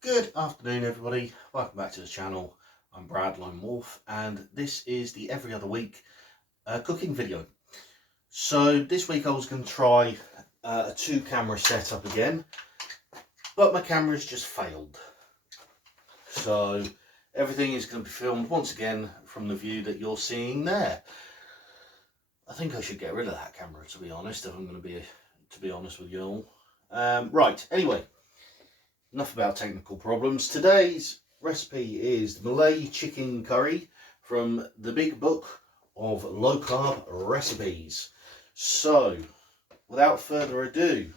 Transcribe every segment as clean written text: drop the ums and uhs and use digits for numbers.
Good afternoon, everybody. Welcome back to the channel. I'm Brad Lone Wolf, and this is the every other week cooking video. So this week I was going to try a two-camera setup again, but my camera's just failed. So everything is going to be filmed once again from the view that you're seeing there. I think I should get rid of that camera, to be honest, if I'm going to be honest with you all. Right. Anyway. Enough about technical problems. Today's recipe is Malay chicken curry from the big book of low carb recipes. So, without further ado,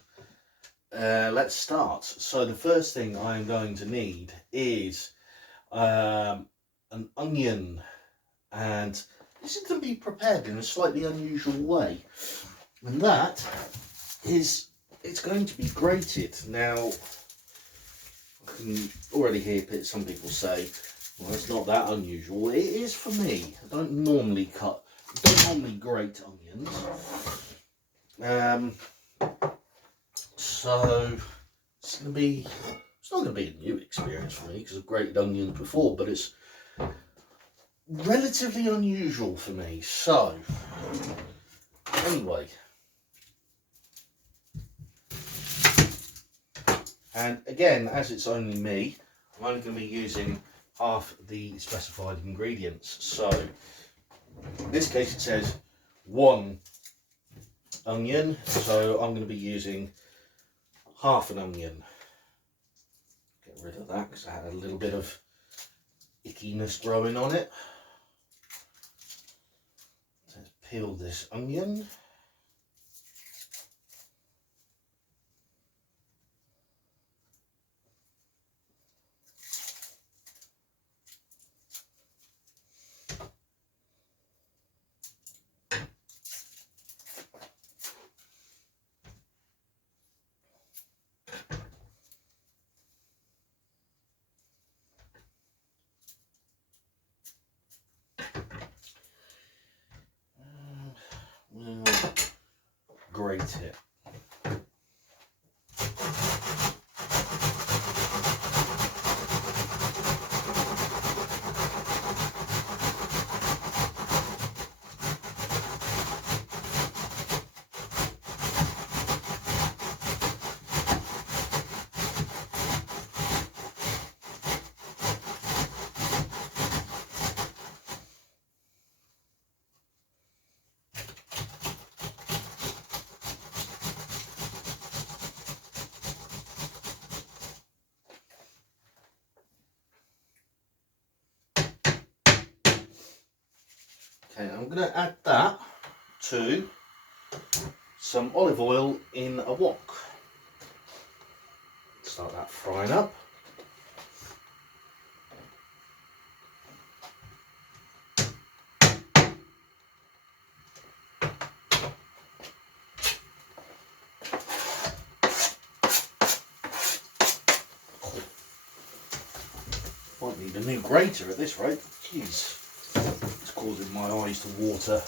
let's start. So the first thing I'm going to need is an onion, and this is going to be prepared in a slightly unusual way, and that is it's going to be grated. Now, I can already hear some people say, well, it's not that unusual. It is for me. I don't normally grate onions. So it's not going to be a new experience for me because I've grated onions before, but it's relatively unusual for me. So anyway, and again, as it's only me, I'm only going to be using half the specified ingredients. So in this case it says 1 onion, so I'm going to be using half an onion. Get rid of that because I had a little bit of ickiness growing on it. So let's peel this onion. We'll grate it. Okay, I'm going to add that to some olive oil in a wok. Start that frying up. Might need a new grater at this rate. Jeez, it's causing my eyes to water.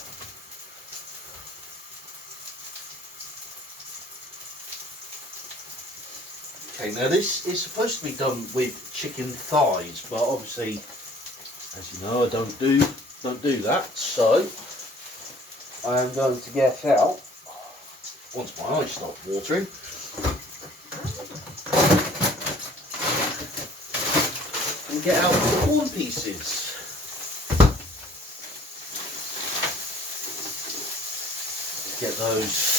Okay, now this is supposed to be done with chicken thighs, but obviously, as you know, I don't do that. So I am going to get out, once my eyes start watering, and get out the corn pieces. Get those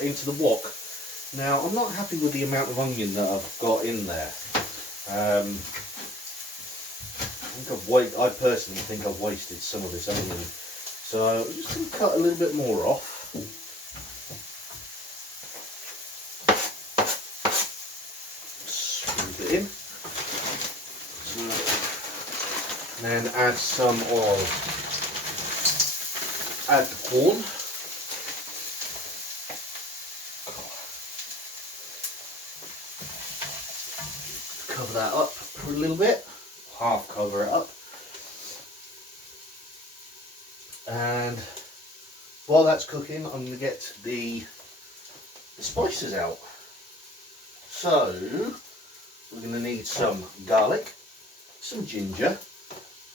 into the wok. Now, I'm not happy with the amount of onion that I've got in there. I personally think I've wasted some of this onion, so I'm just going to cut a little bit more off. Scoop it in. And then add some oil. Add the corn. cover that up for a little bit, half cover it up. And while that's cooking, I'm going to get the spices out. So we're going to need some garlic, some ginger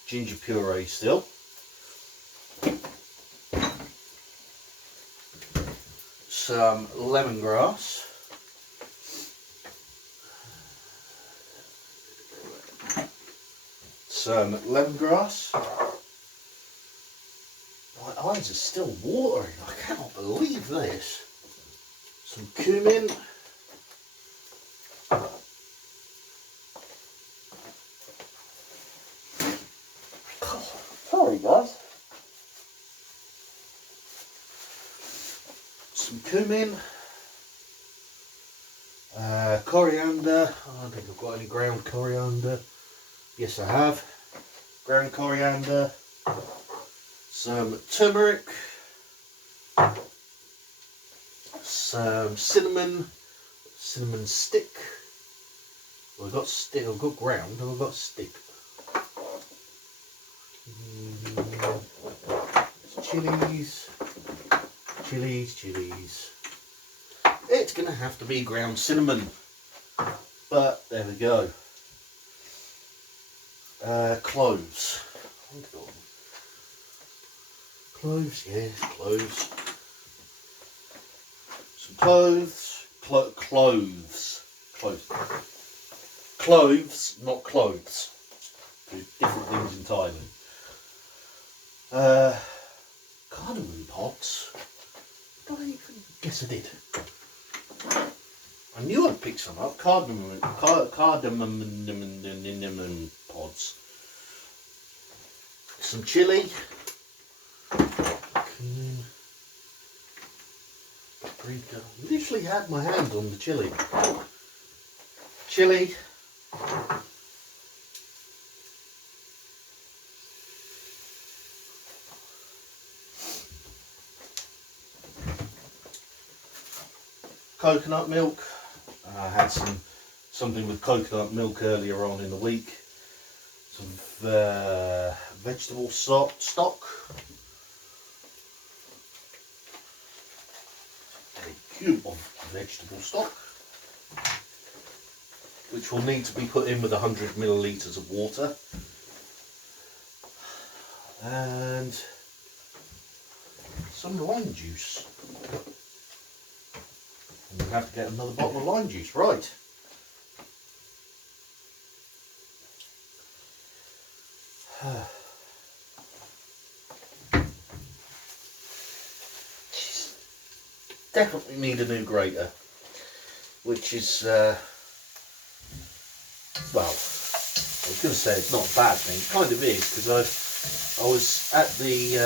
puree still, some lemongrass, My eyes are still watering, I cannot believe this. Some cumin, sorry guys, some cumin, coriander. I don't think I've got any ground coriander. Yes, I have. Ground coriander, some turmeric, some cinnamon stick. Well, I've got stick, I've got ground, and I've got stick. Chilies. It's going to have to be ground cinnamon, but there we go. Cloves. Cloves, yes, cloves. Some cloves. Cloves, not clothes. Two different things entirely. Cardamom pods. Did I even guess I did? I knew I'd pick some up. Cardamom pods. Some chili. Paprika. Literally had my hand on the chili. Chili. Coconut milk. I had something with coconut milk earlier on in the week. Some vegetable stock. A cube of vegetable stock, which will need to be put in with 100 millilitres of water. And some lime juice. We'll have to get another bottle of lime juice, right? Definitely need a new grater, which is, well, I was going to say it's not a bad thing. It kind of is, because I was at the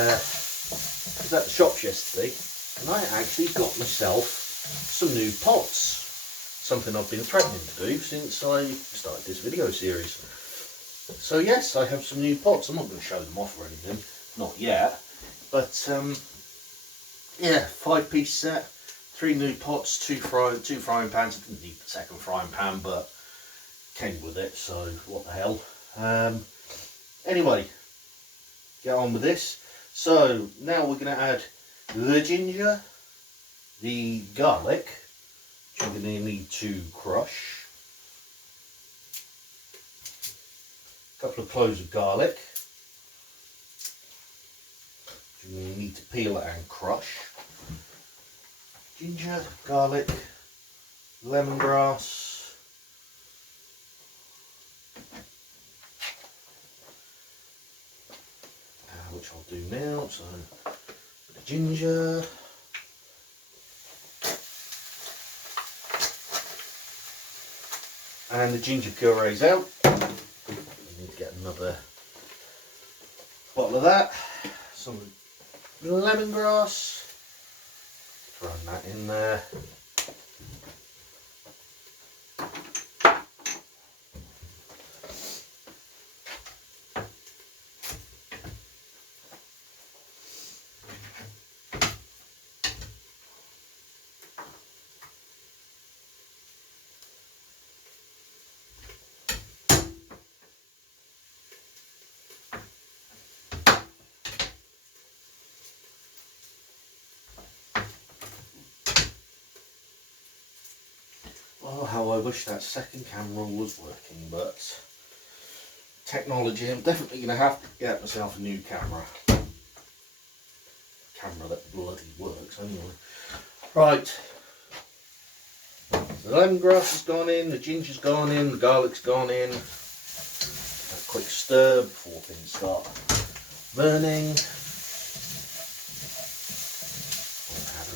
shops yesterday, and I actually got myself some new pots. Something I've been threatening to do since I started this video series. So yes, I have some new pots. I'm not going to show them off or anything, not yet. But yeah, 5-piece set, 3 new pots, 2 frying pans. I didn't need the second frying pan, but came with it, so what the hell. Anyway, get on with this. So now we're going to add the ginger, the garlic, which we're going to need to crush, a couple of cloves of garlic, which we're going to need to peel and crush, ginger, garlic, lemongrass, which I'll do now. So the ginger, and the ginger puree's out. I need to get another bottle of that. Some lemongrass, throwing that in there. Oh, how I wish that second camera was working, but technology, I'm definitely going to have to get myself a new camera. Camera that bloody works anyway. Right, the lemongrass has gone in, the ginger's gone in, the garlic's gone in. A quick stir before things start burning. I'll add a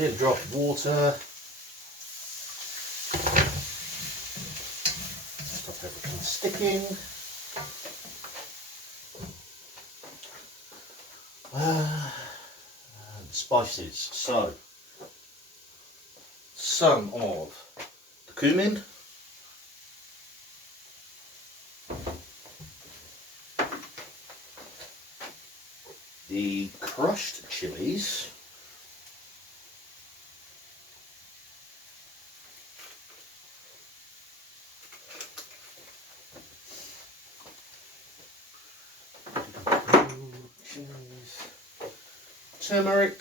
little drop of water. Stop everything sticking. The spices. So, some of the cumin. The crushed chilies. Turmeric.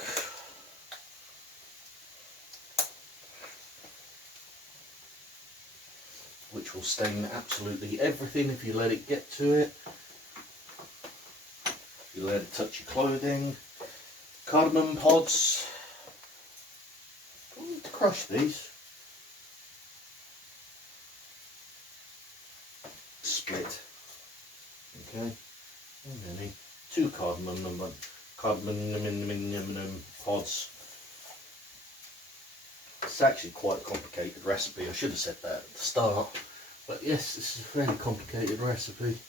Which will stain absolutely everything if you let it get to it. If you let it touch your clothing. Cardamom pods. I need to crush these. Split. Okay. And then 2 cardamom pods. It's actually quite a complicated recipe. I should have said that at the start. But yes, this is a fairly complicated recipe.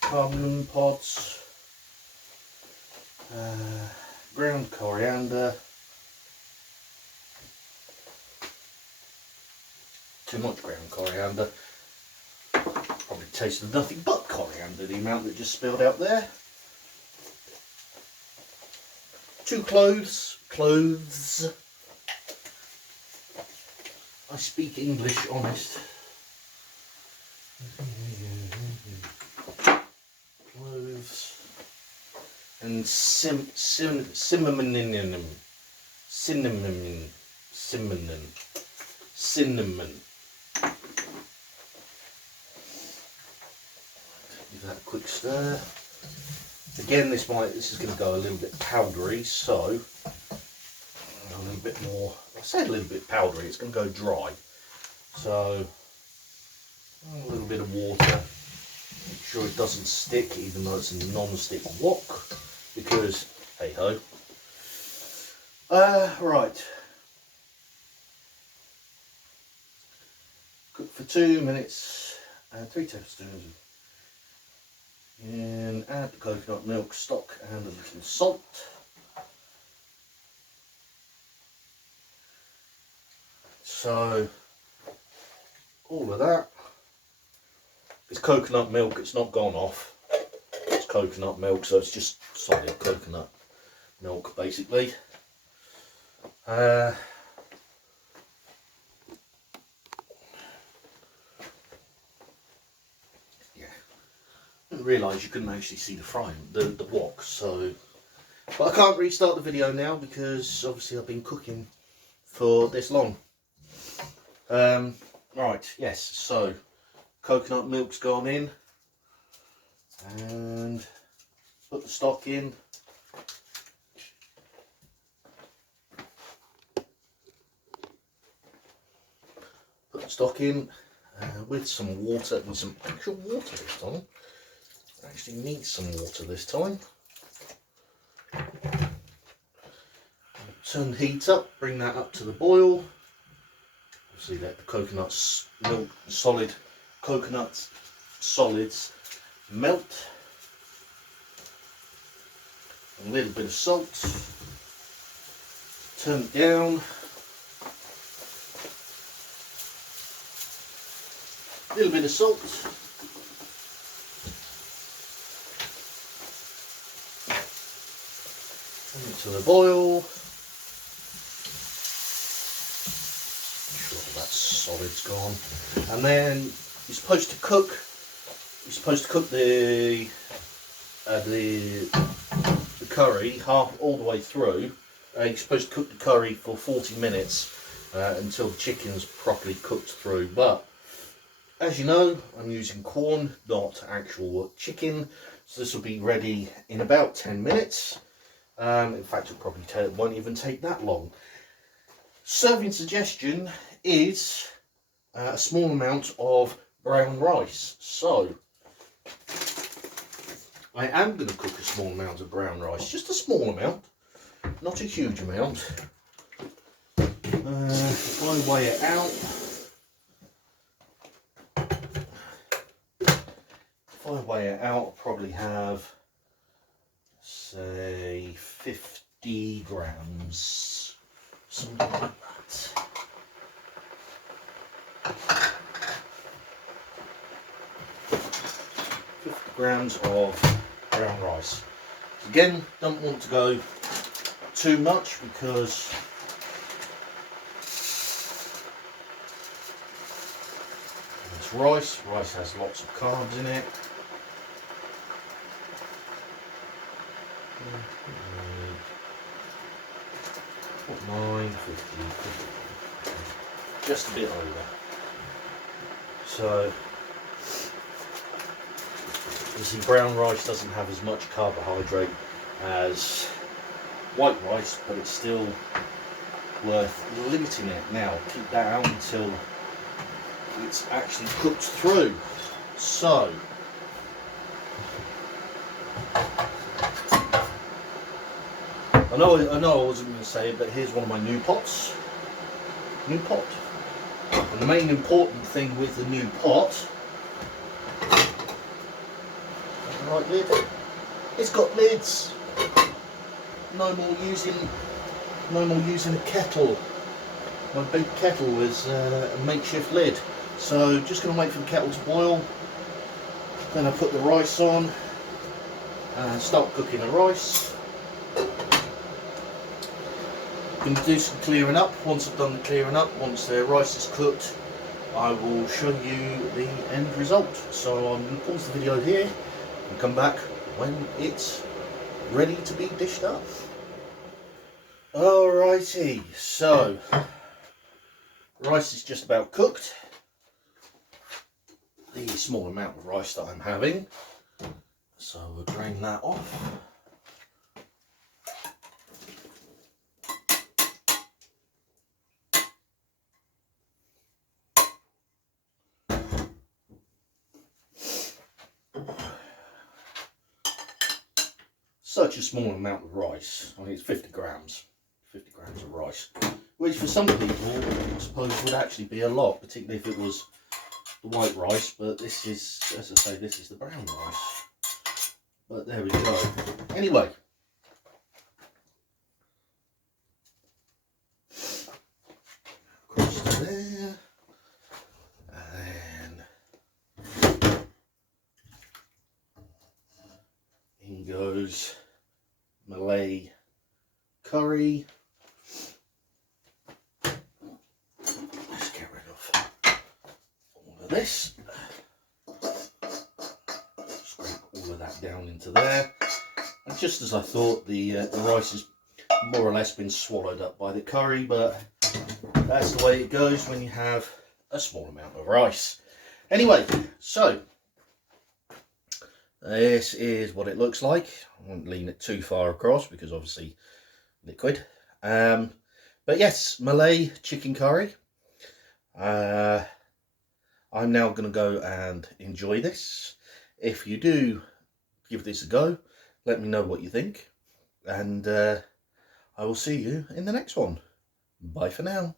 Cardamom pods. Ground coriander. Too much ground coriander. Probably tasted nothing but coriander, the amount that just spilled out there. 2 cloves. I speak English, honest. Cloves. And cinnamon. Give that a quick stir. Again, this is going to go a little bit powdery, so a little bit more. I said a little bit powdery. It's going to go dry, so a little bit of water. Make sure it doesn't stick, even though it's a non-stick wok, because hey ho. Right. Cook for 2 minutes. 3 tablespoons. And add the coconut milk stock and a little salt. So all of that. It's coconut milk, it's not gone off. It's coconut milk, so it's just solid coconut milk basically. I didn't realise you couldn't actually see the frying, the wok, so. But I can't restart the video now because obviously I've been cooking for this long. Right, yes, so coconut milk's gone in, and put the stock in. Put the stock in with some water, and some actual water this time. I actually need some water this time. Turn the heat up, bring that up to the boil. Obviously let the coconut milk, solid coconut solids melt. A little bit of salt. Turn it down. A little bit of salt. Bring it to the boil. Make sure all that solid's gone. And then you're supposed to cook the the curry all the way through. You're supposed to cook the curry for 40 minutes until the chicken's properly cooked through. But as you know, I'm using corn, not actual chicken, so this will be ready in about 10 minutes. In fact, it won't even take that long. Serving suggestion is a small amount of brown rice. So I am going to cook a small amount of brown rice, just a small amount, not a huge amount. If I weigh it out, I'll probably have, say, 50 grams, something like that. Grams of brown rice. Again, don't want to go too much because it's rice. Rice has lots of carbs in it. Just a bit over. So you see, brown rice doesn't have as much carbohydrate as white rice, but it's still worth limiting it. Now, keep that out until it's actually cooked through. So, I know I wasn't going to say it, but here's one of my new pots. New pot. And the main important thing with the new pot, right lid, it's got lids. No more using a kettle. My big kettle was a makeshift lid. So just going to wait for the kettle to boil. Then I put the rice on and start cooking the rice. I'm going to do some clearing up. Once I've done the clearing up, once the rice is cooked, I will show you the end result. So I'm going to pause the video here and come back when it's ready to be dished up. Alrighty, so rice is just about cooked. The small amount of rice that I'm having, so we'll drain that off. Such a small amount of rice. I mean, it's 50 grams of rice, which for some people I suppose would actually be a lot, particularly if it was the white rice, but this is, as I say, this is the brown rice. But there we go. Anyway, across to there, and in goes Malay curry. Let's get rid of all of this. Scrape all of that down into there. And just as I thought, the rice has more or less been swallowed up by the curry, but that's the way it goes when you have a small amount of rice. Anyway, so this is what it looks like. I won't lean it too far across because obviously liquid. But yes, Malay chicken curry. I'm now going to go and enjoy this. If you do give this a go, let me know what you think. And I will see you in the next one. Bye for now.